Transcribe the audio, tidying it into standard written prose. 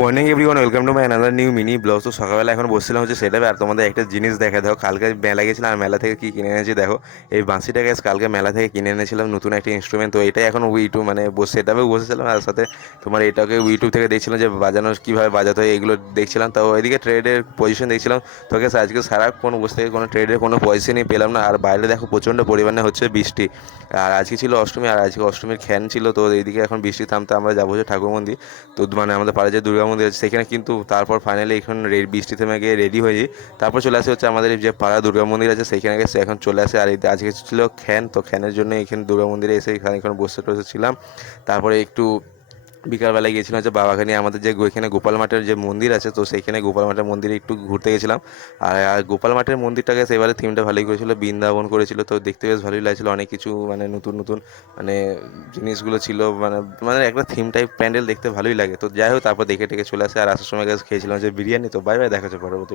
Morning everyone, welcome to my another new mini blog. তো সকালবেলা এখন বসছিলাম হচ্ছে সেটা, আর তোমাদের একটা জিনিস দেখা দেখো, কালকে মেলা গেছিলাম আর মেলা থেকে কি কিনে এনেছি দেখো। এই বাঁশিটা গ্যাস কালকে মেলা থেকে কিনে এনেছিলাম, নতুন একটা ইনস্ট্রুমেন্ট। তো এটাই এখন ইউটিউব মানে সেটাপে বসেছিলাম, আর সাথে তোমার এটাকে ইউটিউব থেকে দেখছিলাম যে বাজানো কীভাবে বাজাতে হয়, এগুলো দেখছিলাম। তো ওইদিকে ট্রেডের পজিশন দেখছিলাম। তো গ্যাস আজকে সারাক্ষণ বসে থেকে কোনো ট্রেডের কোনো পজিশনই পেলাম না। আর বাইরে দেখো প্রচণ্ড পরিমাণে হচ্ছে বৃষ্টি। আর আজকে ছিল অষ্টমী, আর আজকে অষ্টমীর খ্যান ছিল। তো এইদিকে এখন বৃষ্টি থামতে আমরা যাবো হচ্ছে ঠাকুর মন্দির। তো মানে আমাদের পাড়ায় যে দুর্গা মন্দির আছে সেখানে, কিন্তু তারপর ফাইনালি এখন বৃষ্টি থেমে গিয়ে রেডি হয়ে যাই। তারপর চলে আসে হচ্ছে আমাদের যে পাড়া দুর্গা মন্দির আছে সেইখানে গেছে, এখন চলে আসে। আর আজকে ছিল খ্যান, তো খ্যানের জন্য এখানে দুর্গা মন্দিরে এসে এখানে এখন বসে টসেছিলাম। তারপরে একটু বিকালবেলায় গিয়েছিলাম হচ্ছে বাবাখানি, আমাদের যে এখানে গোপাল মাঠের যে মন্দির আছে, তো সেইখানে গোপাল মাঠের মন্দিরে একটু ঘুরতে গেছিলাম। আর গোপাল মাঠের মন্দিরটাকে এবারে থিমটা ভালোই করেছিল, বৃন্দাবন করেছিল। তো দেখতে বেশ ভালোই লাগছিল, অনেক কিছু মানে নতুন নতুন মানে জিনিসগুলো ছিল, মানে মানে একটা থিম টাইপ প্যান্ডেল দেখতে ভালোই লাগে। তো যাই হোক, তারপর দেখে টেকে চলে আসে। আর আসার সময় গেছে খেয়েছিলাম যে বিরিয়ানি। তো বাই বাই, দেখা হচ্ছে পরবর্তী।